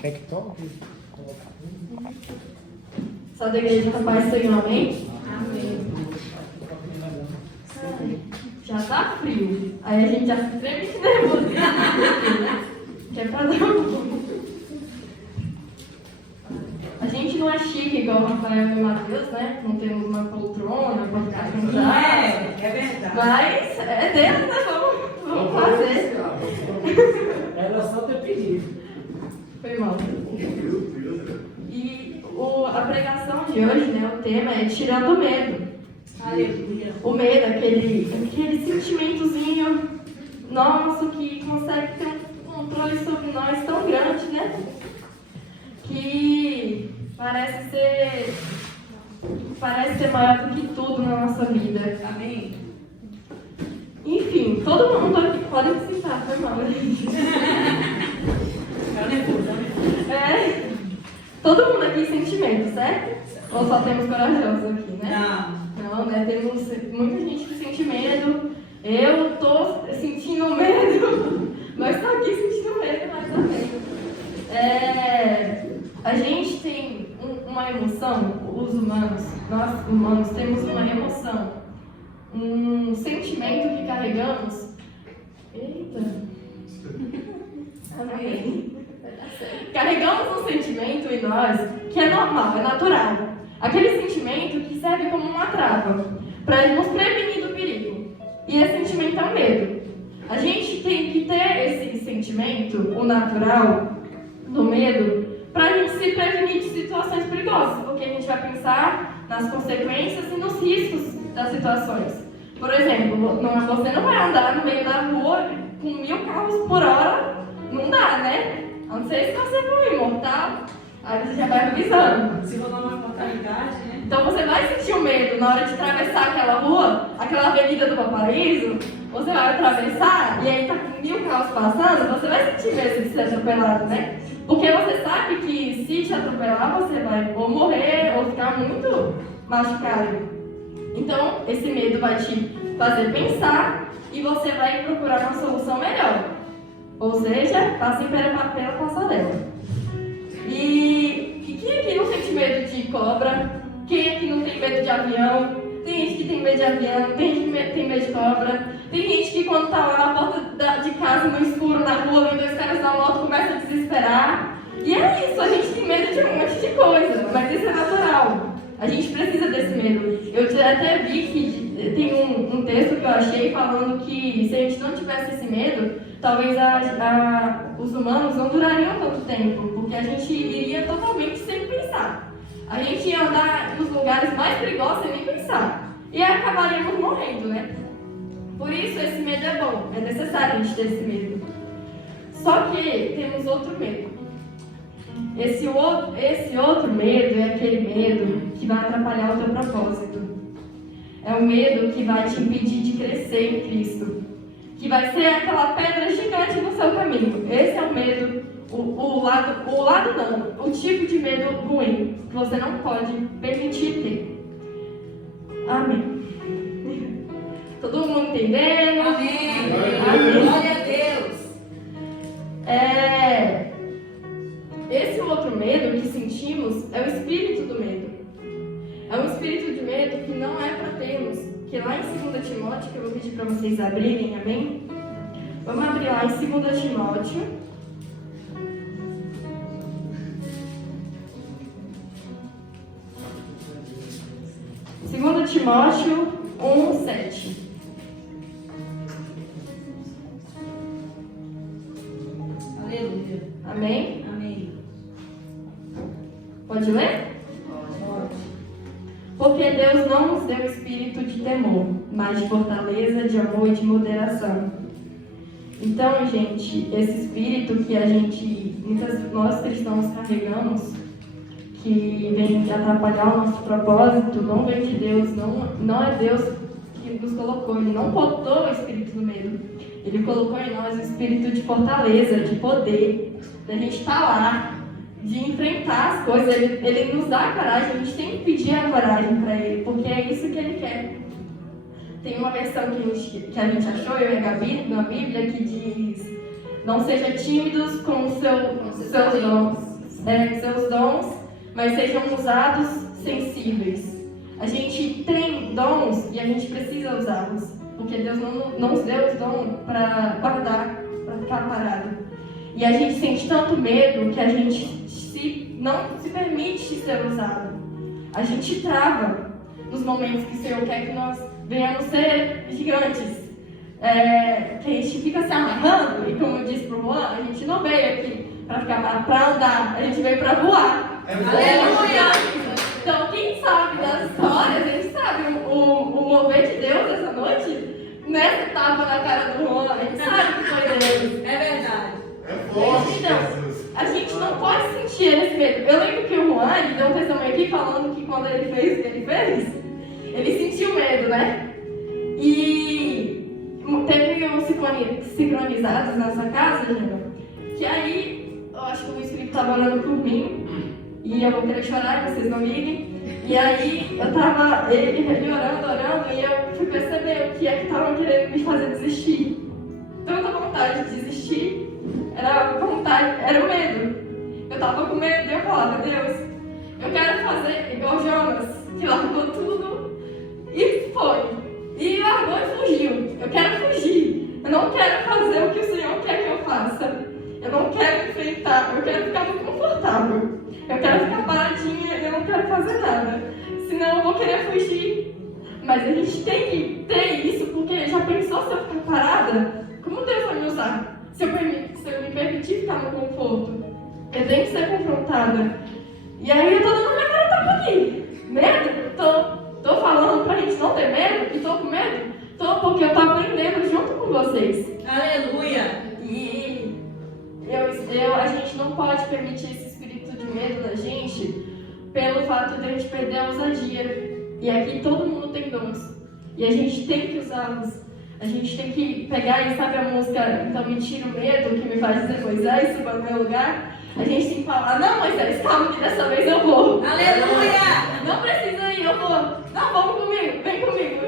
Quer que tome? Só da igreja da paz do Senhor, amém? Amém. Já tá frio. Aí a gente já se treme de nervoso. Que é pra dar um... A gente não é chique igual o Rafael e o Matheus, né? Não temos uma poltrona pra ficar Não sentado. é verdade. Mas é Deus, né? Vamos fazer. Era só ter pedido. Foi mal. E a pregação de hoje, né? O tema é tirando o medo. Aleluia. O medo, aquele sentimentozinho nosso que consegue ter um controle sobre nós tão grande, né? Que parece ser maior do que tudo na nossa vida. Amém. Enfim, todo mundo aqui pode se sentar, foi mal, gente. Tá nervoso, É, todo mundo aqui sentimento, certo? Ou só temos corajosos aqui, né? Não, né? Temos muita gente que sente medo. Eu tô sentindo medo. Nós estamos aqui sentindo medo, mas também. A gente tem uma emoção, os humanos, nós humanos temos uma emoção, um sentimento que carregamos. Eita! Amém. Carregamos um sentimento em nós que é normal, é natural. Aquele sentimento que serve como uma trava para nos prevenir do perigo. E esse sentimento é o medo. A gente tem que ter esse sentimento, o natural, do medo, para a gente se prevenir de situações perigosas, porque a gente vai pensar nas consequências e nos riscos das situações. Por exemplo, você não vai andar no meio da rua com 1000 carros por hora, não dá, né? A não ser se você for imortal, aí você já vai avisando. Se rolar uma mortalidade, né? Então você vai sentir o medo na hora de atravessar aquela rua, aquela avenida do Valparaíso, você vai atravessar e aí tá com 1000 carros passando, você vai sentir medo de ser atropelado, né? Porque você sabe que se te atropelar, você vai ou morrer ou ficar muito machucado. Então, esse medo vai te fazer pensar e você vai procurar uma solução melhor. Ou seja, passe pela passarela. E quem aqui não sente medo de cobra? Quem aqui não tem medo de avião? Tem gente que tem medo de avião, tem gente que tem medo de cobra. Tem gente que quando tá lá na porta de casa, no escuro, na rua, vem 2 caras na moto, começa a desesperar. E é isso, a gente tem medo de um monte de coisa, mas isso é natural. A gente precisa desse medo. Eu até vi que tem um texto que eu achei falando que se a gente não tivesse esse medo, talvez os humanos não durariam tanto tempo, porque a gente iria totalmente sem pensar. A gente ia andar nos lugares mais perigosos sem nem pensar. E acabaríamos morrendo, né? Por isso esse medo é bom, é necessário a gente ter esse medo. Só que temos outro medo. Esse outro medo é aquele medo que vai atrapalhar o teu propósito. É o medo que vai te impedir de crescer em Cristo. Que vai ser aquela pedra gigante no seu caminho. Esse é o medo, o lado não, o tipo de medo ruim, que você não pode permitir ter. Amém. Todo mundo entendendo? Amém. Amém. Glória a Deus. Esse outro medo que sentimos é o espírito do medo. É um espírito de medo que não é para termos, que lá em 2 Timóteo, que eu vou pedir para vocês abrirem, amém? Vamos abrir lá em 2 Timóteo. Timóteo 1:7. Aleluia. Amém? Amém. Pode ler? Pode. Porque Deus não nos deu espírito de temor, mas de fortaleza, de amor e de moderação. Então, gente, esse espírito que nós cristãos carregamos, que vem atrapalhar o nosso propósito, não vem de Deus, não é Deus que nos colocou, Ele não botou o espírito do medo. Ele colocou em nós o espírito de fortaleza, de poder, da gente estar lá, de enfrentar as coisas. Ele nos dá a coragem, a gente tem que pedir a coragem para Ele, porque é isso que Ele quer. Tem uma versão que a gente achou, eu e a Gabi, na Bíblia, que diz: não seja tímidos com seus dons, mas sejam usados sensíveis. A gente tem dons e a gente precisa usá-los, porque Deus não nos deu os dons para guardar, para ficar parado. E a gente sente tanto medo que a gente não se permite ser usado. A gente trava nos momentos que o Senhor quer que nós venhamos ser gigantes. Que a gente fica se amarrando, e como eu disse pro Juan, a gente não veio aqui para andar, a gente veio para voar. Aleluia! Então, quem sabe das histórias, a gente sabe o mover de Deus essa noite, nessa etapa na cara do Juan, a gente sabe que foi Deus. É verdade. É forte, Então, Jesus. a gente não pode sentir esse medo. Eu lembro que o Juan, ele deu um testemunho aqui falando que quando ele fez o que ele fez, ele sentiu medo, né? E teve uns sincronizados nessa casa, Gina, que aí eu acho que o Espírito estava orando por mim, e eu vou querer chorar, vocês não liguem. E aí eu tava, ele orando, e eu fui perceber o que é que estavam querendo me fazer desistir. Tanta vontade de desistir, era o medo. Eu tava com medo e eu falava: Deus, eu quero fazer igual Jonas, que largou tudo e foi. E largou e fugiu. Eu quero fugir. Eu não quero fazer o que o Senhor quer que eu faça. Eu não quero enfrentar. Eu quero ficar muito confortável. Eu quero ficar paradinha e eu não quero fazer nada. Senão eu vou querer fugir. Mas a gente tem que ter isso, porque já pensou se eu ficar parada? Como Deus vai me usar? Se eu me permitir ficar no conforto? Eu tenho que ser confrontada. E aí eu tô dando minha cara tapa aqui. Medo? Tô falando pra gente não ter medo? E tô com medo? Tô, porque eu tô aprendendo junto com vocês. Aleluia! E a gente não pode permitir esse espírito de medo na gente pelo fato de a gente perder a ousadia. E aqui todo mundo tem dons. E a gente tem que usá-los. A gente tem que pegar e sabe a música Então Me Tira o Medo, que me faz dizer Moisés, suba no meu lugar. A gente tem que falar: não, Moisés, calma que dessa vez eu vou. Aleluia! Não precisa ir, eu vou. Não, vamos comigo, vem comigo.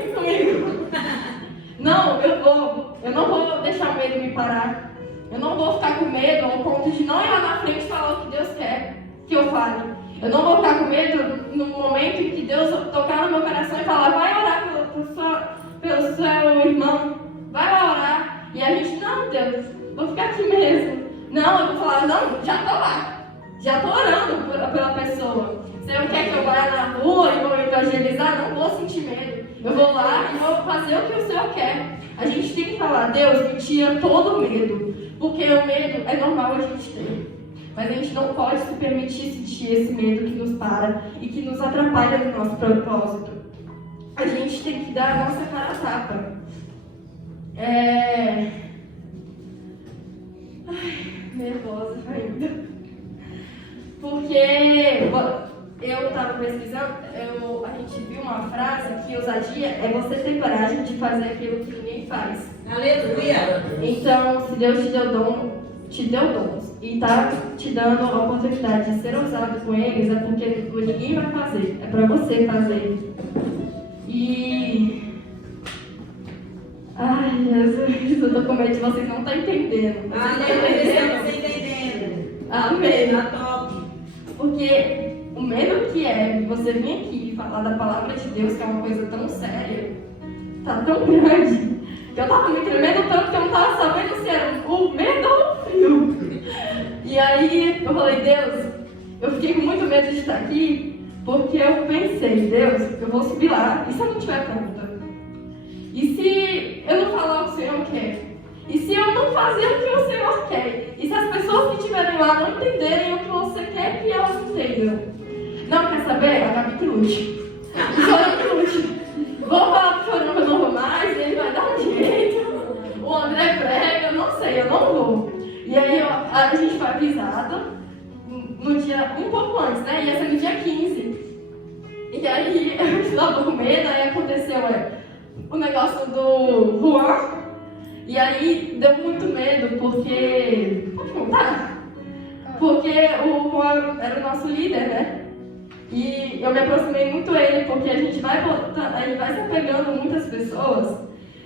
Não, eu vou. Eu não vou deixar o medo me parar. Eu não vou ficar com medo ao ponto de não ir lá na frente e falar o que Deus quer que eu fale. Eu não vou ficar com medo no momento em que Deus tocar no meu coração e falar: vai orar pelo seu irmão, vai lá orar. E a gente: não, Deus, vou ficar aqui mesmo. Não, eu vou falar: não, já tô lá. Já tô orando pela pessoa. Se eu quer que eu vá na rua e vou evangelizar, não vou sentir medo. Eu vou lá e vou fazer o que o Senhor quer. A gente tem que falar: Deus, me tira todo o medo. Porque o medo é normal a gente ter. Mas a gente não pode se permitir sentir esse medo que nos para e que nos atrapalha no nosso propósito. A gente tem que dar a nossa cara a tapa. Nervosa ainda. Porque eu estava pesquisando, a gente viu uma frase que ousadia é você ter coragem de fazer aquilo que ninguém faz. Aleluia! Então, se Deus te deu dons e está te dando a oportunidade de ser ousado com eles, é porque ninguém vai fazer, é para você fazer. E... ai, Jesus, eu tô com medo de vocês não estar entendendo. Aleluia! Estamos entendendo. Amém. Tá top. Porque o medo que é você vir aqui e falar da palavra de Deus, que é uma coisa tão séria, tá tão grande, que eu tava me tremendo tanto que eu não tava sabendo se era o medo ou o frio. E aí eu falei: Deus, eu fiquei com muito medo de estar aqui, porque eu pensei: Deus, eu vou subir lá, e se eu não estiver pronta? E se eu não falar o que o Senhor quer? E se eu não fazer o que o Senhor quer? E se as pessoas que estiverem lá não entenderem o que você quer que elas entendam? Não quer saber? A Gabi que lute. Chorando que lute. Vou falar pro Chorando que eu não vou mais, ele vai dar um jeito. O André prega, eu não sei, eu não vou. E aí a gente foi avisada no dia, um pouco antes, né? Ia ser no dia 15. E aí eu estava com medo, aí aconteceu o negócio do Juan. E aí deu muito medo, porque... pode contar? Porque o Juan era o nosso líder, né? E eu me aproximei muito dele, porque a gente vai se apegando muitas pessoas.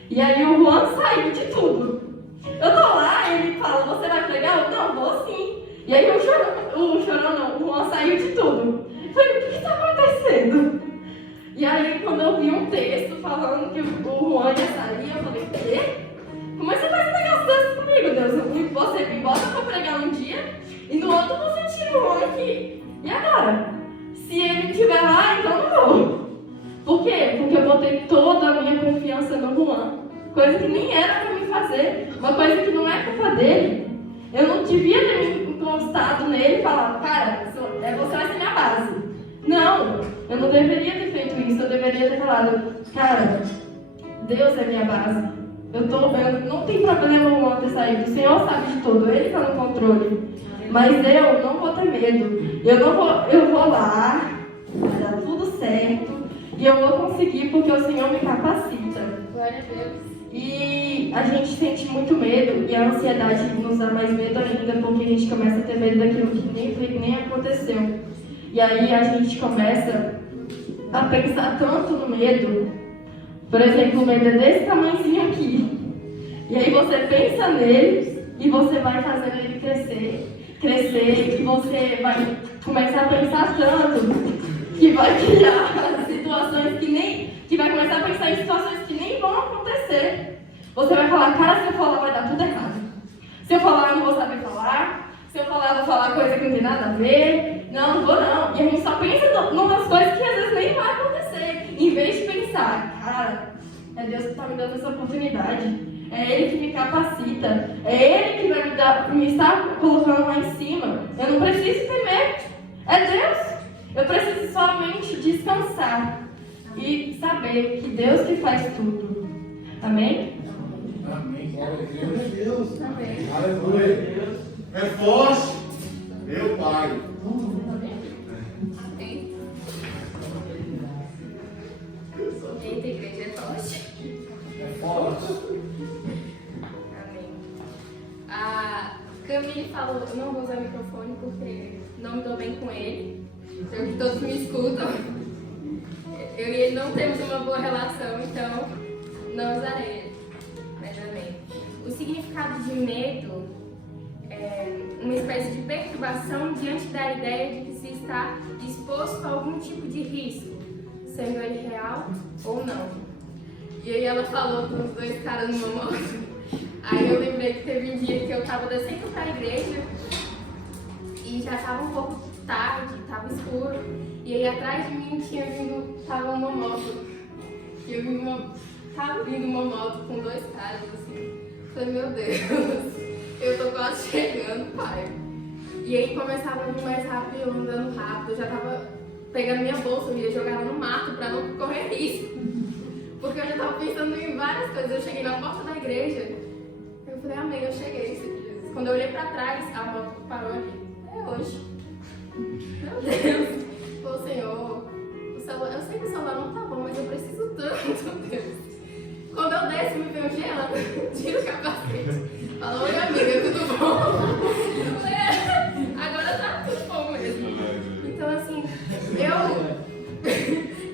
E aí o Juan saiu de tudo. Eu tô lá, ele fala, você vai pregar? Eu, não, vou sim. E aí o Juan saiu de tudo. Eu falei, o que está acontecendo? E aí quando eu vi um texto falando que o Juan ia sair, eu falei, quê? Como é que você faz um negócio desse comigo, Deus? Você me bota pra pregar um dia, e no outro você tira o Juan aqui. E agora? Se ele estiver lá, então não vou. Por quê? Porque eu botei toda a minha confiança no Juan. Coisa que nem era pra me fazer. Uma coisa que não é culpa dele. Eu não devia ter me encostado nele e falado, cara, você vai ser minha base. Não, eu não deveria ter feito isso. Eu deveria ter falado, cara, Deus é minha base. Eu não tem problema o Juan ter saído. O Senhor sabe de tudo. Ele está no controle. Mas eu não vou ter medo. Eu vou lá, vai dar tudo certo. E eu vou conseguir porque o Senhor me capacita. Glória a Deus. E a gente sente muito medo. E a ansiedade nos dá mais medo ainda. Porque a gente começa a ter medo daquilo que nem aconteceu. E aí a gente começa a pensar tanto no medo. Por exemplo, o medo é desse tamanhozinho aqui. E aí você pensa nele e você vai fazendo ele crescer, e você vai começar a pensar tanto que vai criar situações que vai começar a pensar em situações que nem vão acontecer. Você vai falar, cara, se eu falar vai dar tudo errado. Se eu falar, eu não vou saber falar. Se eu falar, eu vou falar coisa que não tem nada a ver. Não vou não. E a gente só pensa numas coisas que às vezes nem vai acontecer. Em vez de pensar, cara, é Deus que está me dando essa oportunidade. É Ele que me capacita. É Ele que vai me estar colocando lá em cima. Eu não preciso temer. É Deus. Eu preciso somente descansar. E saber que Deus que faz tudo. Amém? Amém. Glória a Deus. Amém. Aleluia. É forte. Meu Pai. Eita, igreja é forte. É forte. Amém. A Camille falou, eu não vou usar o microfone porque não me dou bem com ele. Eu que todos me escutam. Eu e ele não temos uma boa relação, então não usarei ele. Mas amém. O significado de medo é uma espécie de perturbação diante da ideia de que se está exposto a algum tipo de risco, sendo ele real ou não. E aí ela falou dos dois caras numa moto. Aí eu lembrei que teve um dia que eu estava descendo para a igreja e já estava um pouco tarde, estava escuro. E aí atrás de mim estava uma moto. E eu estava vindo uma moto com dois caras assim. Falei, meu Deus, eu tô quase chegando, pai. E aí começava a vir mais rápido, eu andando rápido, eu já tava pegando minha bolsa, eu ia jogar ela no mato pra não correr risco. Porque eu já tava pensando em várias coisas. Eu cheguei na porta da igreja, eu falei, amém, eu cheguei, Senhor Jesus. Quando eu olhei pra trás, a moto parou ali. É hoje. Meu Deus. Falou, Senhor, o celular, eu sei que o celular não tá bom, mas eu preciso tanto, Deus. Quando eu desço, me veio Jean, tira o capacete. Falou, oi amiga, tudo bom? Eu falei, agora tá tudo bom mesmo. Então assim, eu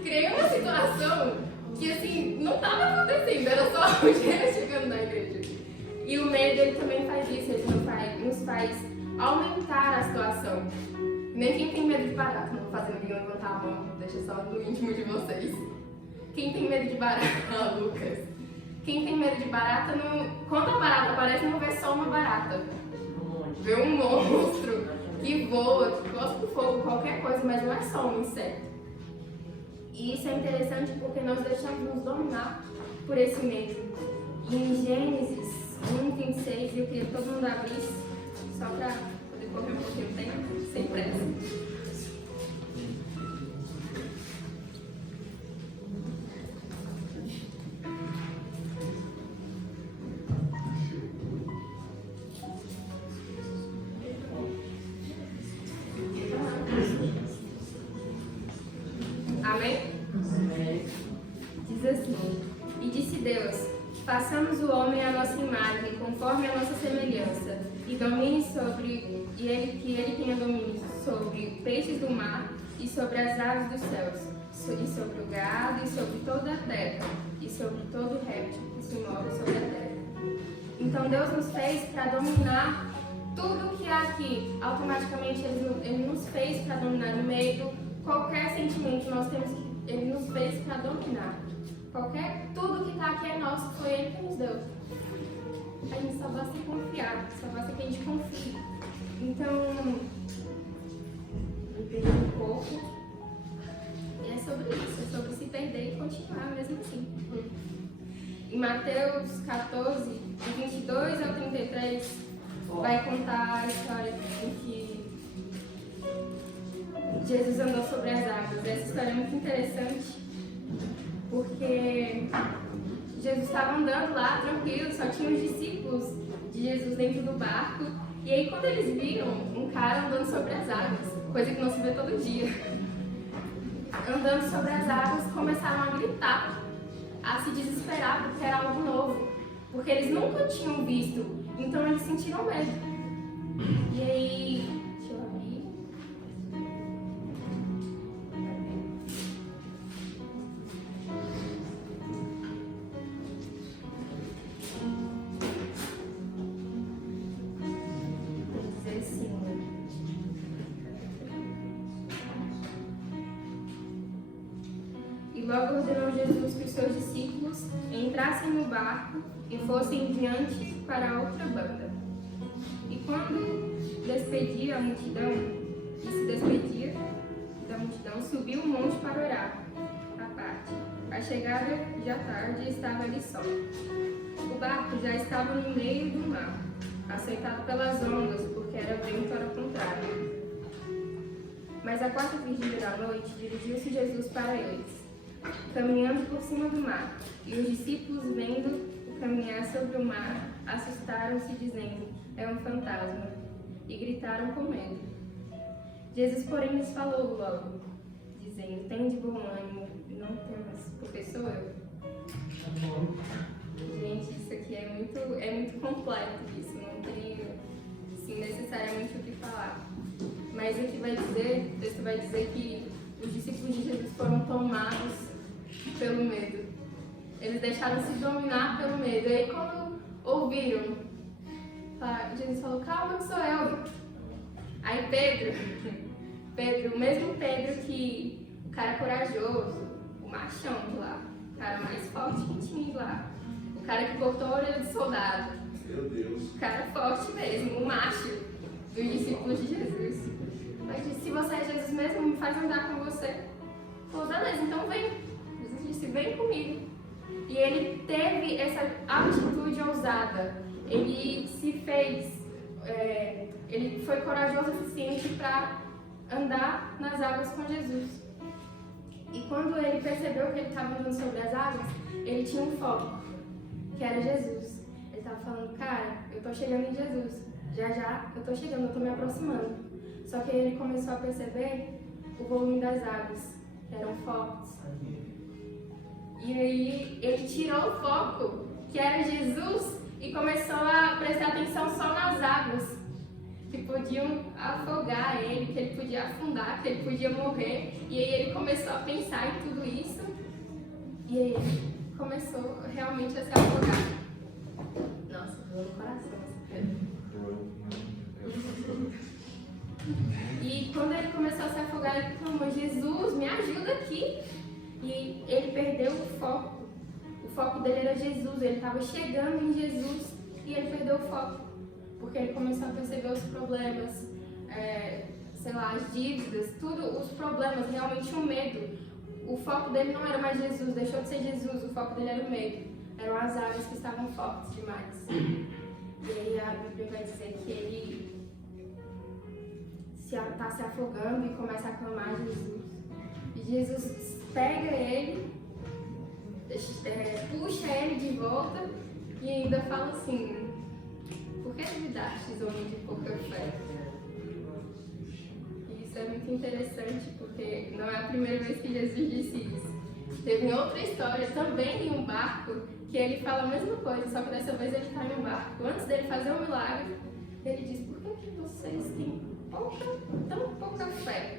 criei uma situação que assim, não tava acontecendo, era só o Jean chegando na igreja. E o medo, ele também faz isso, ele nos faz aumentar a situação. Nem quem tem medo de barata, não vou fazer ninguém levantar a mão, deixa só no íntimo de vocês. Quem tem medo de barata, Lucas? Quem tem medo de barata, quando a barata aparece, não vê só uma barata. Vê um monstro que voa, que gosta de fogo, qualquer coisa, mas não é só um inseto. E isso é interessante porque nós deixamos nos dominar por esse medo. E em Gênesis 1:26, eu queria que todo mundo abrisse, só para poder correr um pouquinho de tempo, sem pressa. Amém? Diz assim: E disse Deus: façamos o homem à nossa imagem, conforme a nossa semelhança, e domine sobre, que ele tenha domínio sobre peixes do mar, e sobre as aves dos céus, e sobre o gado, e sobre toda a terra, e sobre todo réptil que se move sobre a terra. Então Deus nos fez para dominar tudo que há aqui. Automaticamente Ele nos fez para dominar no meio. Qualquer sentimento nós temos que Ele nos fez para dominar. Tudo que está aqui é nosso, foi Ele que nos deu. A gente só basta confiar, só basta que a gente confie. Então, me perdi um pouco. E é sobre isso, é sobre se perder e continuar mesmo assim. Em Mateus 14, de 22 ao 33, vai contar a história em que Jesus andou sobre as águas. Essa história é muito interessante, porque Jesus estava andando lá tranquilo, só tinha os discípulos de Jesus dentro do barco. E aí quando eles viram um cara andando sobre as águas, coisa que não se vê todo dia, andando sobre as águas, começaram a gritar, a se desesperar, porque era algo novo, porque eles nunca tinham visto, então eles sentiram medo. E aí, deixa eu abrir. Vou dizer assim. E logo ordenou Jesus que os seus discípulos entrassem no barco e fossem diante para a outra banda. E quando despedia a multidão, e se despedia da multidão, subiu o monte para orar, à parte. A chegada já tarde estava ali só. O barco já estava no meio do mar, açoitado pelas ondas, porque era vento ao contrário. Mas à quarta vigília da noite, dirigiu-se Jesus para eles, caminhando por cima do mar, e os discípulos, vendo o caminhar sobre o mar, assustaram-se, dizendo: é um fantasma, e gritaram com medo. Jesus, porém, lhes falou logo, dizendo: tende bom ânimo, não temas, porque sou eu. Gente, isso aqui é muito completo, isso não tem assim, necessariamente o que falar. Mas o que vai dizer, o texto vai dizer que os discípulos de Jesus foram tomados pelo medo. Eles deixaram-se dominar pelo medo. E aí quando ouviram, Jesus falou: calma que sou eu. Aí Pedro, o mesmo Pedro que o cara corajoso, o machão de lá, o cara mais forte que tinha de lá, o cara que cortou a orelha de soldado, Meu Deus. o cara forte mesmo, o macho dos discípulos de Jesus. Mas disse: se você é Jesus mesmo, me faz andar com você. Falou: beleza, então vem. Jesus disse: vem comigo. E ele teve essa atitude ousada. Ele se fez, ele foi corajoso o suficiente para andar nas águas com Jesus. E quando ele percebeu que ele estava andando sobre as águas, ele tinha um foco, que era Jesus. Ele estava falando: cara, eu estou chegando em Jesus. Já eu estou chegando, eu estou me aproximando. Só que aí ele começou a perceber o volume das águas, que eram fortes. E aí ele tirou o foco, que era Jesus, e começou a prestar atenção só nas águas, que podiam afogar ele, que ele podia afundar, que ele podia morrer. E aí ele começou a pensar em tudo isso, e aí ele começou realmente a se afogar. Nossa, dor no coração essa pedra. E quando ele começou a se afogar, ele clamou: Jesus, me ajuda aqui. E ele perdeu o foco. O foco dele era Jesus, ele estava chegando em Jesus e ele perdeu o foco. Porque ele começou a perceber os problemas, as dívidas, tudo, os problemas, realmente o medo. O foco dele não era mais Jesus, deixou de ser Jesus, o foco dele era o medo. Eram as águas que estavam fortes demais. E aí a Bíblia vai dizer que ele está se afogando e começa a clamar a Jesus. E Jesus pega ele, puxa ele de volta e ainda fala assim: por que duvidastes, homem de pouca fé? E isso é muito interessante, porque não é a primeira vez que Jesus disse isso. Teve outra história, também em um barco, que ele fala a mesma coisa, só que dessa vez ele está em um barco. Antes dele fazer um milagre, ele diz: por que vocês têm tão pouca fé?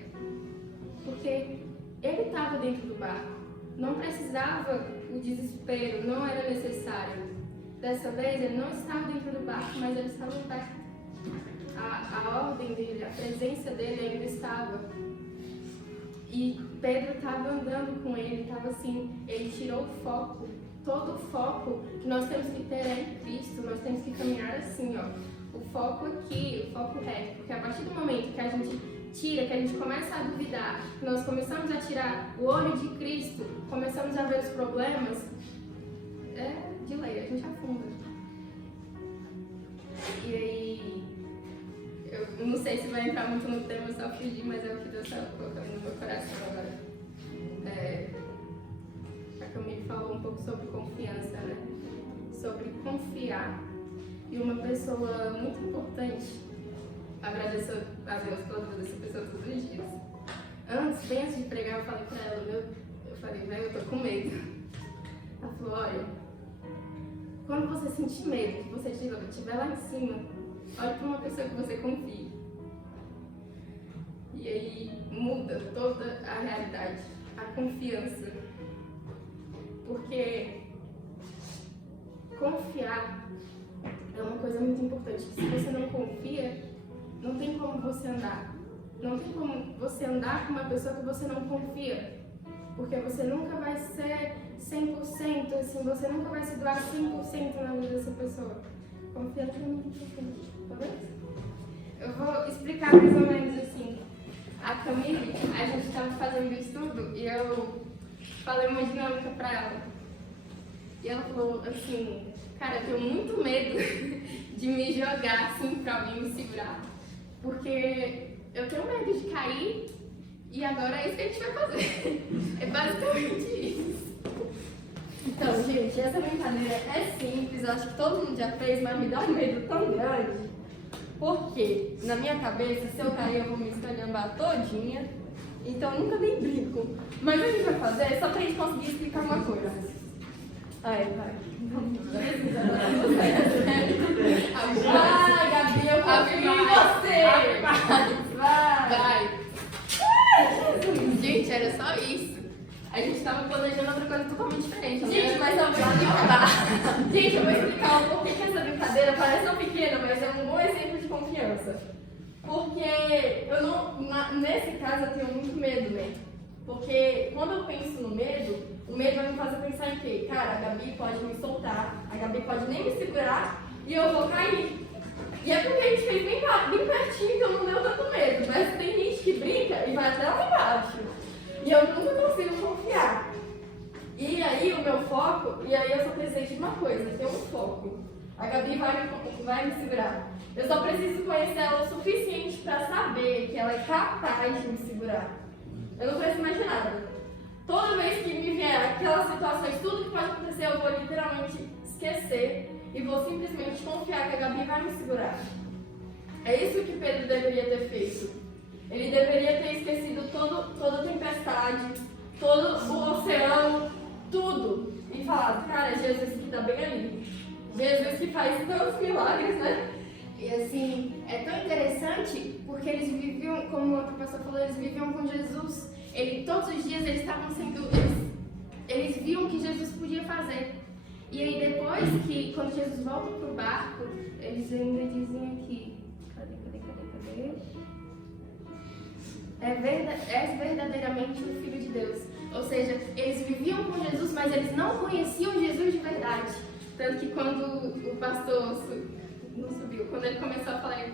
porque ele estava dentro do barco. Não precisava o desespero, não era necessário. Dessa vez ele não estava dentro do barco, mas ele estava perto. A ordem dele, a presença dele ainda estava. E Pedro estava andando com ele, estava assim, ele tirou o foco. Todo o foco que nós temos que ter é em Cristo, nós temos que caminhar assim, ó. O foco aqui, o foco reto, porque a partir do momento que a gente tira, que a gente começa a duvidar, que nós começamos a tirar o olho de Cristo, começamos a ver os problemas, de lei, a gente afunda. E aí, eu não sei se vai entrar muito no tema, só fugir, mas é o que Deus está colocando no meu coração agora. A Camille falou um pouco sobre confiança, né? Sobre confiar. E uma pessoa muito importante, agradeço a Deus pela vida dessa pessoa todos os dias. Bem antes de pregar, eu falei pra ela, eu falei, velho, eu tô com medo. Ela falou, olha, quando você sentir medo, que você estiver lá em cima, olhe pra uma pessoa que você confie. E aí muda toda a realidade, a confiança. Porque confiar é uma coisa muito importante. Se você não confia, não tem como você andar. Não tem como você andar com uma pessoa que você não confia. Porque você nunca vai ser 100%, assim, você nunca vai se doar 100% na vida dessa pessoa. Confiança é muito importante, tá vendo? Eu vou explicar mais ou menos assim. A Camille, a gente estava fazendo estudo e eu falei uma dinâmica pra ela. E ela falou assim, cara, eu tenho muito medo de me jogar assim pra alguém me segurar. Porque eu tenho medo de cair e agora é isso que a gente vai fazer. É basicamente isso. Então, gente, essa brincadeira é simples, eu acho que todo mundo já fez, mas me dá um medo tão grande. Porque, na minha cabeça, se eu cair, eu vou me esculhambar todinha. Então, eu nunca nem brinco. Mas o que a gente vai fazer só pra gente conseguir explicar uma coisa. Vai. Vai, Gabi, eu confio em você. Vai. Gente, era só isso. A gente tava planejando outra coisa totalmente diferente. Gente, mas eu vou explicar. Gente, eu vou explicar o porquê que essa brincadeira parece tão pequena, mas é um bom exemplo de confiança. Porque eu não, nesse caso eu tenho muito medo, né? Porque quando eu penso no medo, o medo vai me fazer pensar em quê? Cara, a Gabi pode me soltar, a Gabi pode nem me segurar e eu vou cair. E é porque a gente fez bem pertinho que eu não deu tanto medo. Mas tem gente que brinca e vai até lá embaixo. E eu nunca consigo confiar. E aí o meu foco, e aí eu só precisei de uma coisa, ter um foco. A Gabi vai me segurar. Eu só preciso conhecer ela o suficiente para saber que ela é capaz de me segurar. Eu não preciso mais de nada. Toda vez que me vier aquelas situações, tudo que pode acontecer, eu vou literalmente esquecer e vou simplesmente confiar que a Gabi vai me segurar. É isso que Pedro deveria ter feito. Ele deveria ter esquecido toda a tempestade, todo o oceano, tudo. E falado, cara, Jesus que está bem ali. Jesus que faz tantos milagres, né? E assim, é tão interessante porque eles viviam, como o outro pastor falou, eles viviam com Jesus. Todos os dias eles estavam sendo. Eles viam o que Jesus podia fazer. E aí depois que, quando Jesus volta pro barco, eles ainda diziam que. Cadê? És verdadeiramente o Filho de Deus. Ou seja, eles viviam com Jesus, mas eles não conheciam Jesus de verdade. Tanto que quando o pastor não subiu, quando ele começou a falar,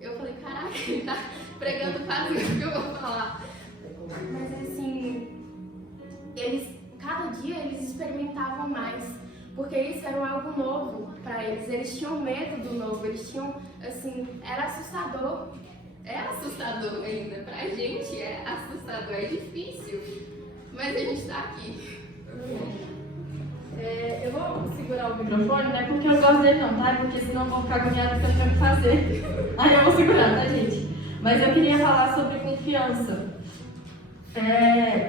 eu falei, caraca, ele tá pregando quase o que eu vou falar. Mas assim, cada dia eles experimentavam mais, porque isso era algo novo para eles. Eles tinham medo do novo, eles tinham, assim, era assustador. É assustador ainda, pra gente é assustador, é difícil, mas a gente tá aqui. Eu vou segurar o microfone, não é porque eu gosto dele não, tá? Porque senão eu vou ficar agoniada sem o que fazer. Aí eu vou segurar, tá, gente? Mas eu queria falar sobre confiança.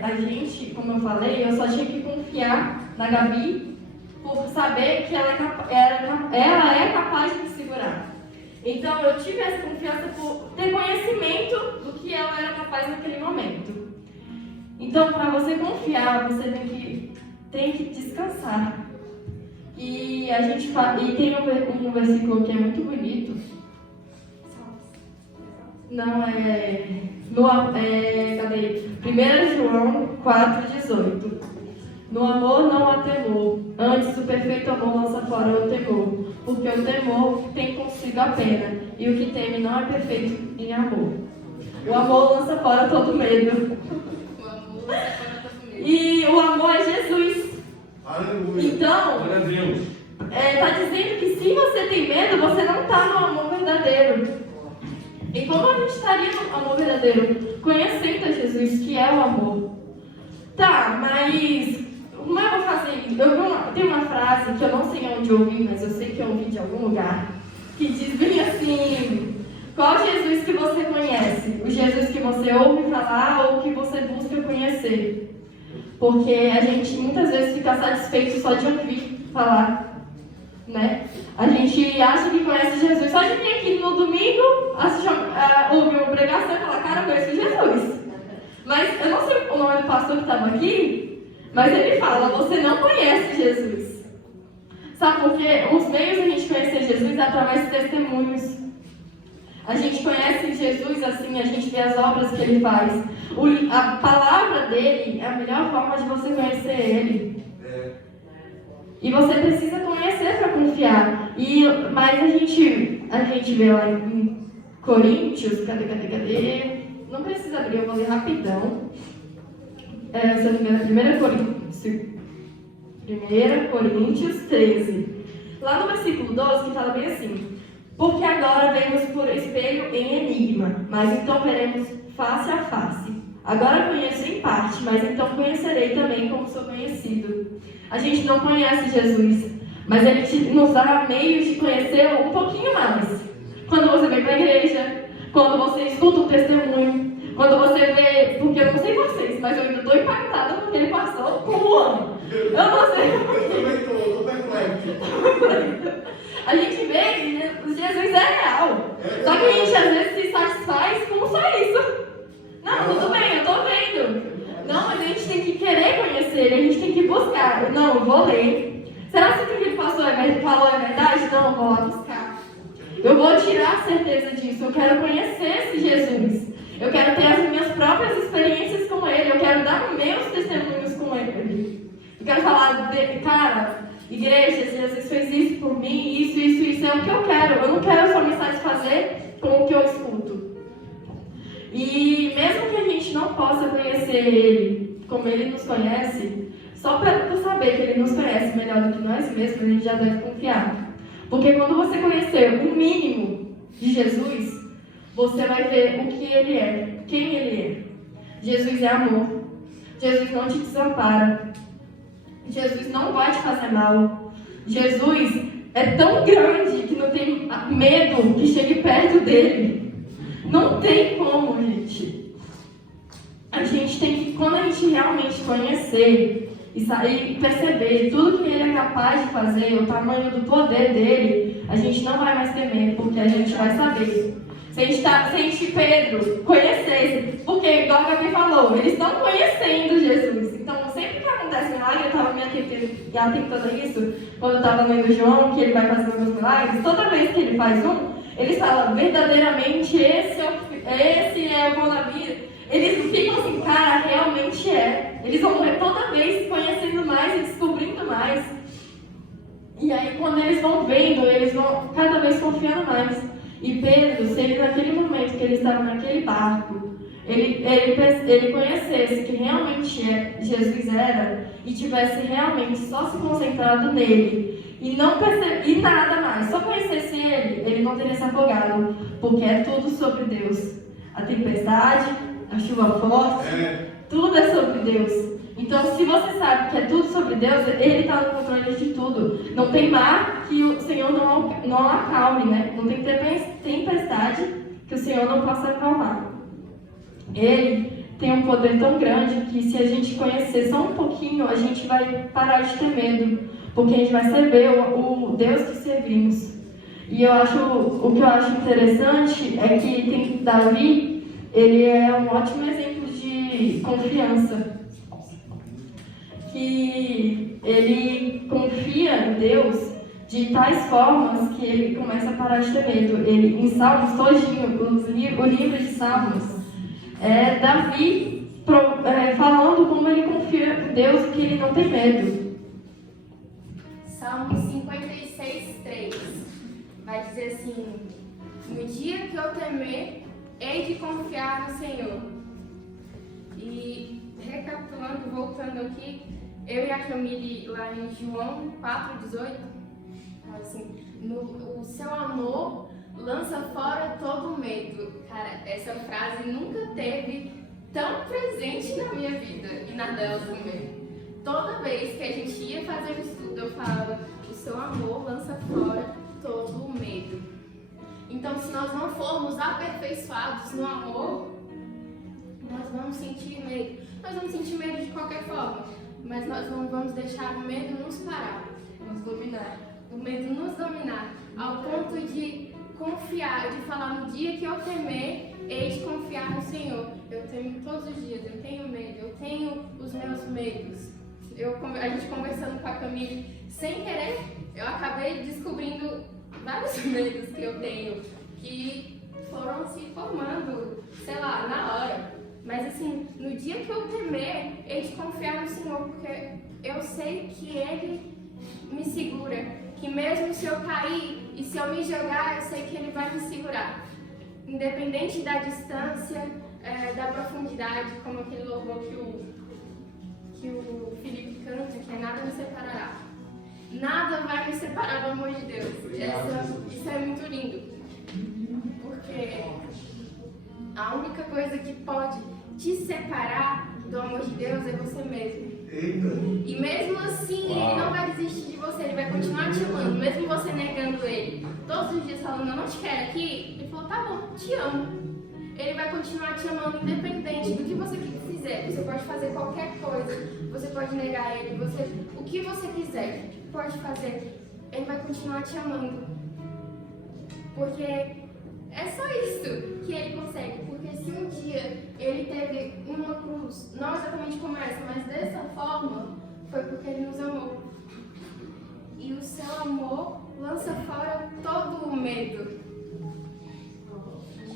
A gente, como eu falei, eu só tinha que confiar na Gabi por saber que ela é capaz de me segurar. Então eu tive essa confiança por ter conhecimento do que ela era capaz naquele momento. Então, para você confiar, você tem que descansar. E a gente e tem um versículo que é muito bonito. Não cadê? 1 João 4,18. No amor não há temor, antes o perfeito amor lança fora o temor, porque o temor tem consigo a pena, e o que teme não é perfeito em amor. O amor lança fora todo medo. O amor lança fora todo medo. E o amor é Jesus. Aleluia. Então, Glória a Deus. está dizendo que se você tem medo, você não está no amor verdadeiro. E como a gente estaria no amor verdadeiro? Conhecendo a Jesus, que é o amor. Tá, mas como eu vou fazer isso? Tem uma frase que eu não sei onde eu ouvi, mas eu sei que eu ouvi de algum lugar, que diz bem assim: qual Jesus que você conhece? O Jesus que você ouve falar ou que você busca conhecer? Porque a gente muitas vezes fica satisfeito só de ouvir falar, né? A gente acha que conhece Jesus só de vir aqui no domingo, ouvir uma pregação e falar, cara, eu conheço Jesus. Mas eu não sei o nome do pastor que estava aqui, mas ele fala, você não conhece Jesus. Sabe por quê? Os meios de a gente conhecer Jesus é através de testemunhos. A gente conhece Jesus assim, a gente vê as obras que ele faz. A palavra dele é a melhor forma de você conhecer ele. E você precisa conhecer para confiar. Mas a gente vê lá em Coríntios, cadê? Não precisa abrir, eu vou ler rapidão. Se eu não me engano, 1 Coríntios 13. Lá no versículo 12, que fala bem assim: porque agora vemos por espelho em enigma, mas então veremos face a face. Agora conheço em parte, mas então conhecerei também como sou conhecido. A gente não conhece Jesus, mas Ele nos dá meios de conhecê-lo um pouquinho mais. Quando você vem para a igreja, quando você escuta um testemunho, quando você vê, porque eu não sei vocês, mas eu ainda estou impactada porque ele passou por um ano. Eu não sei. Eu também estou perplexo. A gente vê que Jesus é real. Só que a gente às vezes se satisfaz com só isso. Não, tudo bem, eu tô vendo. Não, mas a gente tem que querer conhecer ele, a gente tem que buscar. Não, eu vou ler. Será que o que ele falou é verdade? Não, eu vou lá buscar. Eu vou tirar a certeza disso. Eu quero conhecer esse Jesus. Eu quero ter as minhas próprias experiências com ele. Eu quero dar meus testemunhos com ele. Eu quero falar, cara, igreja, Jesus fez isso por mim, isso é o que eu quero. Eu não quero só me satisfazer com o que eu escuto. E mesmo que a gente não possa conhecer ele como ele nos conhece, só por saber que ele nos conhece melhor do que nós mesmos, a gente já deve confiar. Porque quando você conhecer o mínimo de Jesus, você vai ver o que ele é, quem ele é. Jesus é amor. Jesus não te desampara. Jesus não vai te fazer mal. Jesus é tão grande que não tem medo que chegue perto dele. Não tem como, gente. A gente tem que, quando a gente realmente conhecer e perceber tudo que ele é capaz de fazer, o tamanho do poder dele, a gente não vai mais temer, porque a gente vai saber. Se a gente Pedro conhecesse, porque igual a Gabi falou, eles estão conhecendo Jesus. Então, sempre que acontece milagre, eu estava me atentando a isso, quando eu estava lendo João, que ele vai fazendo alguns milagres, toda vez que ele faz eles falam, verdadeiramente, esse é o pão da vida. Eles ficam assim, cara, realmente é. Eles vão toda vez conhecendo mais e descobrindo mais. E aí, quando eles vão vendo, eles vão cada vez confiando mais. E Pedro, se ele naquele momento que ele estava naquele barco, ele conhecesse que realmente Jesus era e tivesse realmente só se concentrado nele e não perceber nada mais, só conhecesse ele não teria se afogado, porque é tudo sobre Deus. A tempestade, a chuva forte, tudo é sobre Deus. Então, se você sabe que é tudo sobre Deus, Ele está no controle de tudo. Não tem mar que o Senhor não acalme, né? Não tem tempestade que o Senhor não possa acalmar. Ele tem um poder tão grande que, se a gente conhecer só um pouquinho, a gente vai parar de ter medo, porque a gente vai saber o Deus que servimos. E o que eu acho interessante é que Davi, ele é um ótimo exemplo de confiança. Que ele confia em Deus de tais formas que ele começa a parar de ter medo. Ele, em Salmos todinho, o livro de Salmos, é Davi falando como ele confia em Deus e que ele não tem medo. Salmo 56, 3 vai dizer assim: no dia que eu temer, hei de confiar no Senhor. E recapitulando, voltando aqui, eu e a Camille, lá em João 4,18, assim, o seu amor lança fora todo medo. Cara, essa frase nunca teve tão presente na minha vida e na dela também. Toda vez que a gente ia fazer o estudo, eu falava: o seu amor lança fora todo o medo. Então, se nós não formos aperfeiçoados no amor, nós vamos sentir medo. Nós vamos sentir medo de qualquer forma, mas nós não vamos deixar o medo nos parar, nos dominar. O medo nos dominar, ao ponto de confiar, de falar: no dia que eu temer, hei de confiar no Senhor. Eu temo todos os dias, eu tenho medo, eu tenho os meus medos. A gente conversando com a Camille, sem querer, eu acabei descobrindo vários medos que eu tenho, que foram se formando, sei lá, na hora. Mas assim, no dia que eu temer, hei de confiar no Senhor, porque eu sei que Ele me segura, que mesmo se eu cair e se eu me jogar, eu sei que Ele vai me segurar. Independente da distância, da profundidade, como aquele louvor que o Felipe canta, que é nada me separará. Nada vai me separar do amor de Deus. Isso é muito lindo. Porque a única coisa que pode te separar do amor de Deus é você mesmo. Eita. E mesmo assim, Ele não vai desistir de você, Ele vai continuar te amando, mesmo você negando Ele. Todos os dias falando: eu não te quero aqui. Ele falou: tá bom, te amo. Ele vai continuar te amando independente do que você fizer. Você pode fazer qualquer coisa, você pode negar Ele, o que você quiser, pode fazer. Ele vai continuar te amando. Porque é só isso que Ele consegue. Porque se um dia Ele teve uma cruz, não exatamente como essa, mas dessa forma, foi porque Ele nos amou. E o seu amor lança fora todo o medo.